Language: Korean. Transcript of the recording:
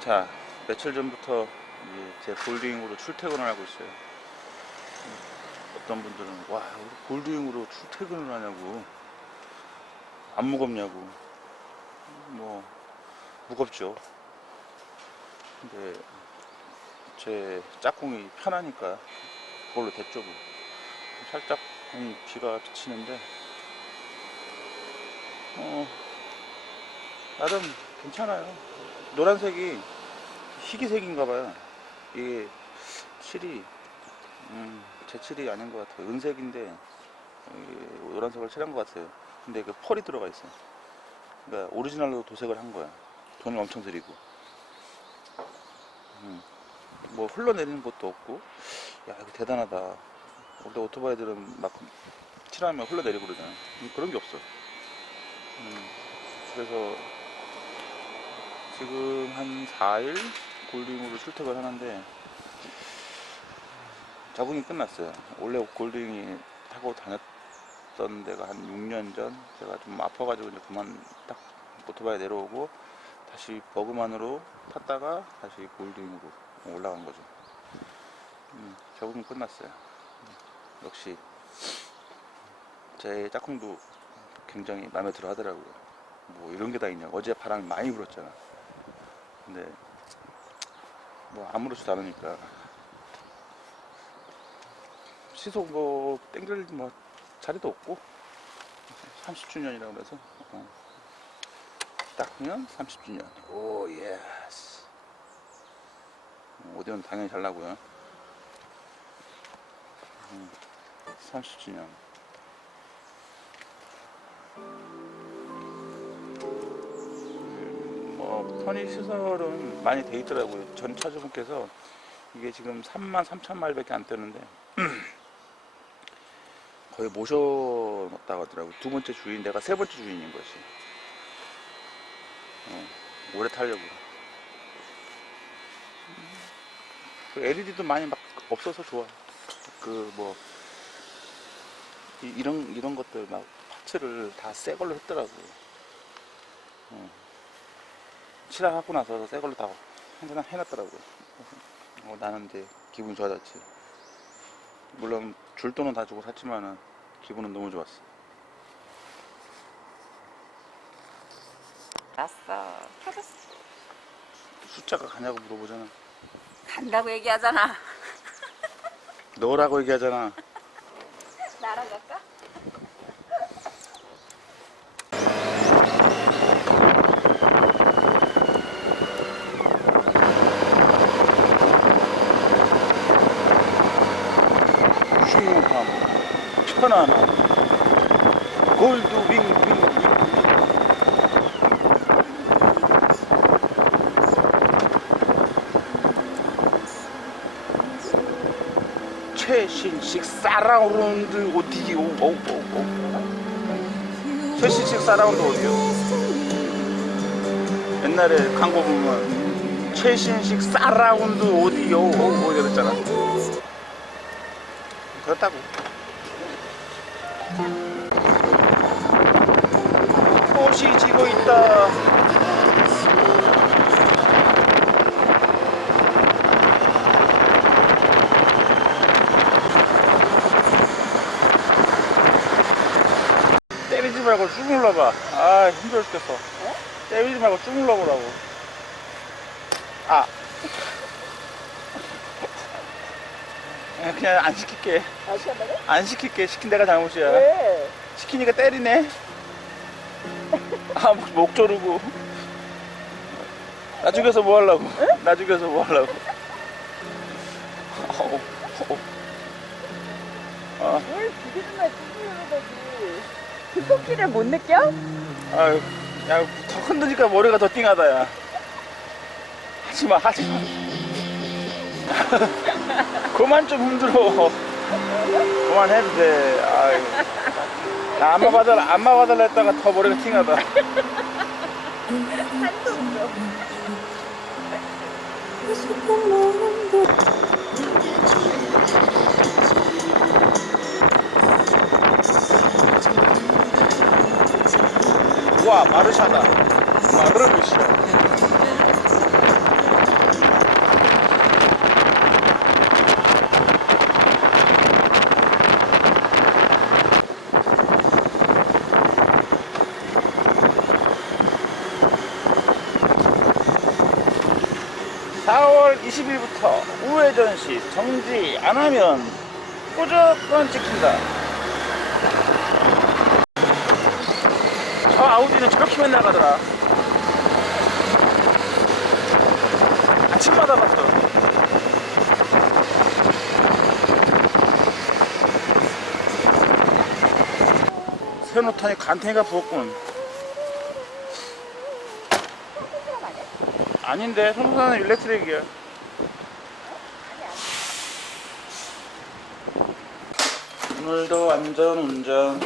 자, 며칠 전부터 제 골드윙으로 출퇴근을 하고 있어요. 어떤 분들은 와, 골드윙으로 출퇴근을 하냐고. 안 무겁냐고. 뭐 무겁죠. 근데 제 짝꿍이 편하니까 그걸로 됐죠. 뭐. 살짝 음, 비가 비치는데 어, 나름 괜찮아요. 노란색이 희귀색인가 봐요. 이게 칠이 음, 제 칠이 아닌 것 같아요. 은색인데 노란색을 칠한 것 같아요. 근데 그 펄이 들어가 있어요. 그러니까 오리지널로 도색을 한 거야. 돈을 엄청 들이고. 음, 뭐 흘러내리는 것도 없고, 야 이거 대단하다. 원래 오토바이들은 막 칠하면 흘러내리고 그러잖아. 음, 그런 게 없어. 음, 그래서 지금 한 4일 골딩으로 출퇴근 하는데 적응이 끝났어요. 원래 골딩이 타고 다녔던 데가 한 6년 전 제가 좀 아파가지고 이제 그만 딱 오토바이 내려오고 다시 버그만으로 탔다가 다시 골딩으로 올라간 거죠. 음, 적응이 끝났어요. 음, 역시 제 짝꿍도 굉장히 마음에 들어 하더라고요. 뭐 이런 게 다 있냐. 어제 바람이 많이 불었잖아. 근데 뭐 아무렇지도 않으니까. 시속 뭐 땡길 뭐 자리도 없고. 30주년이라고 그래서 어. 딱 그냥 30주년. 오 예스. 오디오는 당연히 잘 나고요. 음, 30주년 뭐 편의시설은 많이 돼 있더라고요. 전 차주분께서 이게 지금 3만 3천 마일밖에 안 뜨는데 거의 모셔놨다고 하더라고요. 두 번째 주인, 내가 세 번째 주인인 것이. 어, 오래 타려고. 그 LED도 많이 막 없어서 좋아. 그 뭐 이런 이런 것들 막 파츠를 다 새 걸로 했더라고요. 어. 칠하고 나서 새 걸로 다 한잔 해놨더라고요. 어, 나는 이제 기분이 좋아졌지. 물론 줄 돈은 다 주고 샀지만은 기분은 너무 좋았어. 왔어. 찾았어. 숫자가 가냐고 물어보잖아. 간다고 얘기하잖아. 너라고 얘기하잖아. 나랑 갈까? 편안함, 골드 윙, 윙, 윙. 최신식 사라운드 오디오 오, 오, 오. 최신식 사라운드 오디오 옛날에 광고 보면 최신식 사라운드 오디오 오, 이랬잖아. 그렇다고 있다 때리지 말고 쭉 눌러봐. 아 힘들어 죽겠어. 때리지 말고 쭉 눌러보라고. 아. 아, 그냥 안 시킬게. 다시 한다고? 안 시킬게. 시킨 내가 잘못이야. 왜? 시키니까 때리네 아 목, 목 조르고 나 죽여서 뭐 하려고 나 죽여서 뭐 하려고 어우, 어우. 아, 뭘 비비는 찌르는 거지. 그 손길을 못 느껴? 아유, 야, 더 흔드니까 머리가 더 띵하다, 야. 하지마, 하지마. 그만 좀 흔들어. 그만해도 돼. 아유. 나 안마 받아라, 안마 받아라 했다가 더 머리가 없어. 와, 마르샤다. 마르르 4월 20일부터 우회전 시 정지 안 하면 무조건 찍힌다. 저 아우디는 저렇게 맨날 가더라. 아침마다 봤어. 세노탄이 간탱이가 부었군. 사람 아니야? 아닌데, 손수사는 일렉트릭이야. 오늘도 안전 운전.